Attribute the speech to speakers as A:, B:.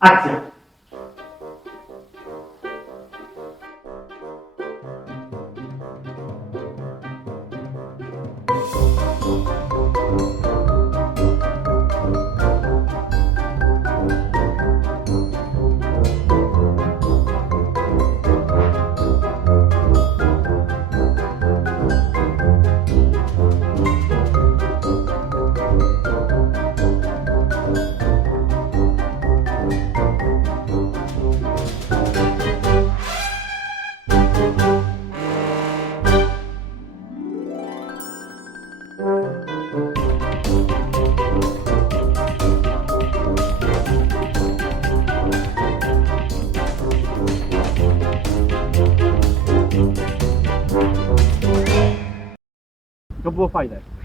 A: Akcja!
B: To było fajne.